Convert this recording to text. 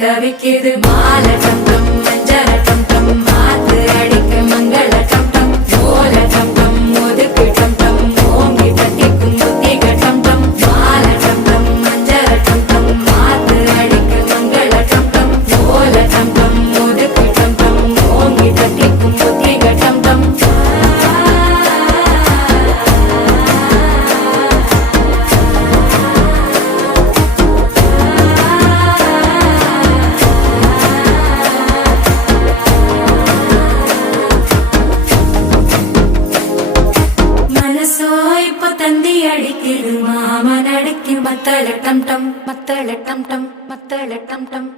தவிக்குது மால டம் டம் மஞ்சள டம் டம் மாத்து அடிக்க மங்கள டம் டம் ஓல டம் டம் ஒதுக்கு டம் டம் ஓங்கி தட்டிக்கும் புத்திக டம் டம் மால டம் டம் மஞ்சள டம் டம் மாத்து அடிக்க மங்கள டம் டம் ஓல டம் டம் ஒதுக்கு டம் டம் ஓங்கி தட்டிக்கும் புத்திக டம் டம் தந்தி அடிக்குது மாமன் அடிக்கு மத்தள டம் டம் மத்தள டம் டம் மத்தள டம் டம்